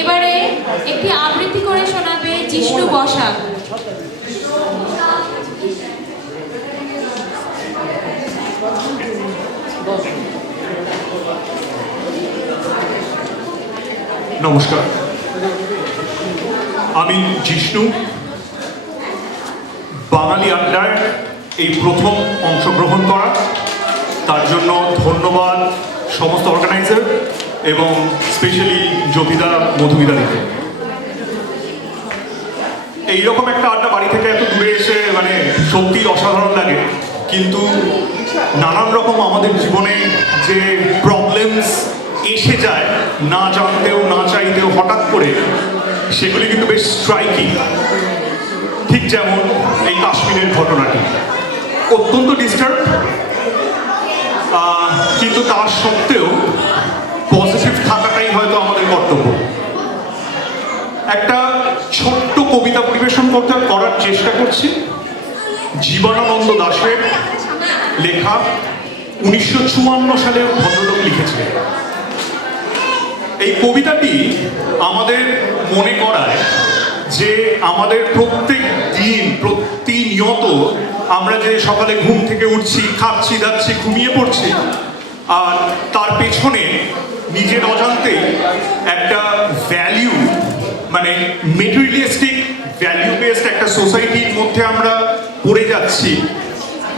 এবারে একটি আবৃত্তি করে শোনাবে জিষ্ণু বসাক। নমস্কার, আমি জিষ্ণু। বাঙালি আড্ডায় এই প্রথম অংশগ্রহণ করা, তার জন্য ধন্যবাদ সমস্ত অর্গানাইজার এবং স্পেশালি জ্যোতিদা, মধুমিতাদিকে। এইরকম একটা আড্ডা বাড়ি থেকে এত দূরে এসে মানে সত্যি অসাধারণ লাগে, কিন্তু নানান রকম আমাদের জীবনে যে প্রবলেমস এসে যায় না জানতেও না চাইতেও হঠাৎ করে, সেগুলি কিন্তু বেশ স্ট্রাইকিং। ঠিক যেমন এই কাশ্মীরের ঘটনাটি অত্যন্ত ডিস্টার্ব, কিন্তু তার সত্ত্বেও পজিটিভ থাকাটাই হয়তো আমাদের কর্তব্য। একটা ছোট্ট কবিতা পরিবেশন করার চেষ্টা করছি, জীবনানন্দ দাশের লেখা। 1954 সালে ভদ্রলোক লিখেছিলেন এই কবিতাটি। আমাদের মনে করায় যে আমাদের প্রত্যেক দিন প্রতিনিয়ত আমরা যে সকালে ঘুম থেকে উঠছি, খাচ্ছি দাচ্ছি, ঘুমিয়ে পড়ছি, আর তার পেছনে নিজের অজান্তেই একটা ভ্যালিউ, মানে মেটেরিয়ালিস্টিক ভ্যালিউ বেসড একটা সোসাইটির মধ্যে আমরা পড়ে যাচ্ছি,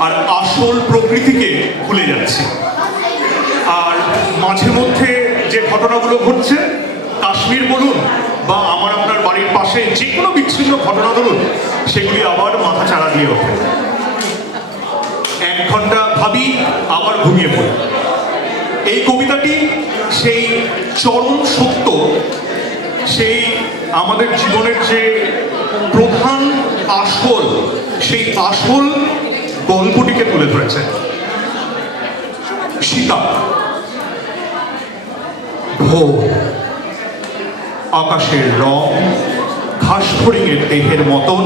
আর আসল প্রকৃতিকে ভুলে যাচ্ছি। আর মাঝে মধ্যে যে ঘটনাগুলো ঘটছে, কাশ্মীর বলুন বা আমার আপনার বাড়ির পাশে যে কোনো বিচ্ছিন্ন ঘটনা ধরুন, সেগুলি আবার মাথা চাড়া দিয়ে ওঠে। 1 ঘন্টা ভাবি, আবার ঘুমিয়ে পড়ি। এই কবিতাটি সেই চরম সত্য, সেই আমাদের জীবনের যে প্রধান আসল, সেই আসল গল্পটিকে তুলে ধরেছে। সীতা, ভোর, আকাশের রং ঘাস ফড়িংয়ের দেহের মতন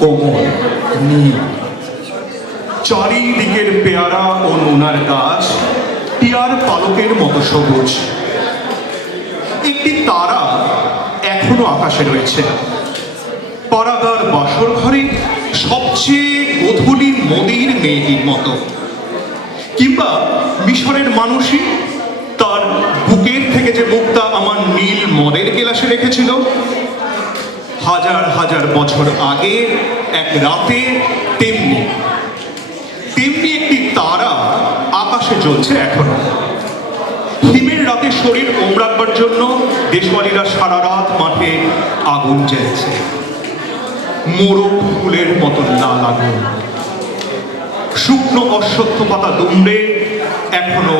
কোমল নীল, চারিদিকের পেয়ারা ও নোনার গাছ টিয়ার পালকের মতো সবুজ। একটি তারা এখনো আকাশে রয়েছে, পাড়াগার বাসর ঘরে সবচেয়ে গোধূলি মোদির মেয়েটির মতো। কিংবা মিশরের মানুষই তার বুকের থেকে যে মুক্তা আমার নীল মদের গেলাসে রেখেছিল, হাজার হাজার বছর আগে এক রাতে তেমনি তেমনি একটি তারা আকাশে জ্বলছে এখনো। হিমের রাতে শরীর ওমরাবার জন্য দেশওয়ালিরা সারা রাত মাঠে আগুন জ্বালছে, মোরগ ফুলের মতন লাল আগুন। শুকনো অশ্বত্থ পাতা দুমড়ে এখনো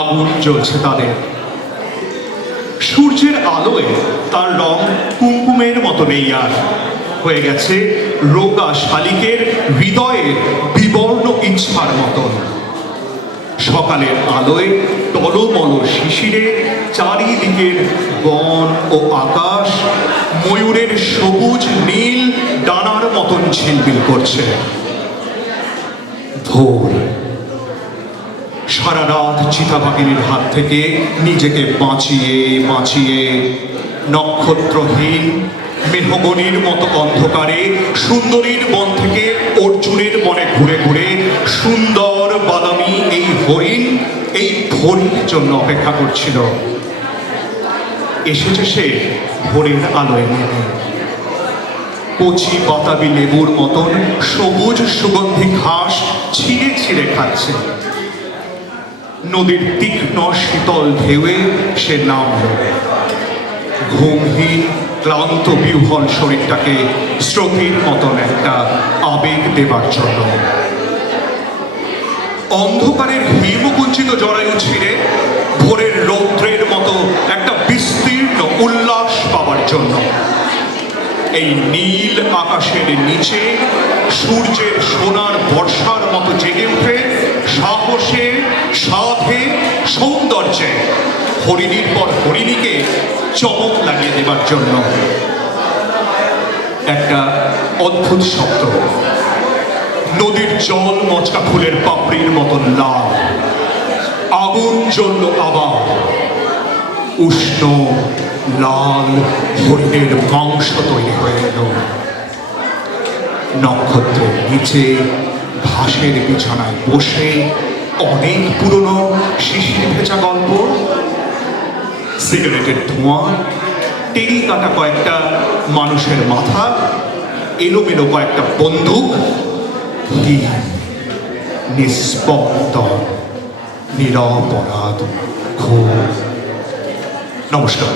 আগুন জ্বলছে তাদের। সূর্যের আলোয় তার রং কুমকুমের মতো নেই আর, হয়ে গেছে রোগা শালিকের হৃদয়ের বিবর্ণ ইচ্ছার মতন। সকালের আলোয় টলমল শিশিরে চারিদিকের বন ও আকাশ ময়ূরের সবুজ নীল ডানার মতন ঝিলমিল করছে। ভোর, সারা রাত চিতাবাহিনীর হাত থেকে নিজেকে বাঁচিয়ে বাঁচিয়ে নক্ষত্রহীন মেহগনির মতো অন্ধকারে সুন্দরীর বন থেকে অর্জুনের বনে ঘুরে ঘুরে সুন্দর বাদামি এই হরিণ এই ভোরের জন্য অপেক্ষা করছিল। এসেছে সে ভোরের আলোয় নেমে, কচি বাতাবি লেবুর মতন সবুজ সুগন্ধি ঘাস ছিঁড়ে ছিঁড়ে খাচ্ছে। নদীর তীক্ষ্ণ শীতল ঢেউয়ে সে নামল, ঘুমহীন ক্লান্ত বিহ্বল শরীরটাকে স্রোতের মতন একটা আবেগ দেবার জন্য। অন্ধকারের হিমকুঞ্চিত জরায়ু ছিঁড়ে ভোরের রৌদ্রের মতো একটা বিস্তীর্ণ উল্লাস পাবার জন্য। এই নীল আকাশের নিচে সূর্যের সোনার বর্ষার মতো জেগে উঠে সাহসে সাধে সৌন্দর্যে হরিণীর পর হরিণীকে চমক লাগিয়ে দেবার জন্য। একটা অদ্ভুত শব্দ, নদীর জল মচকা ফুলের পাপড়ির মতন লাল। আগুন জ্বলল আবার, উষ্ণ লাল হরিণের মাংস তৈরি হয়ে এলো। নক্ষত্রের নিচে ঘাসের বিছানায় বসে অনেক পুরনো শিশির ভেজা গল্প, সিগারেটের ধোঁয়া, টেরি কাটা কয়েকটা মানুষের মাথা, এলোমেলো কয়েকটা বন্দুক, নিস্পন্দন, নিরপরাধ ঘোর। নমস্কার।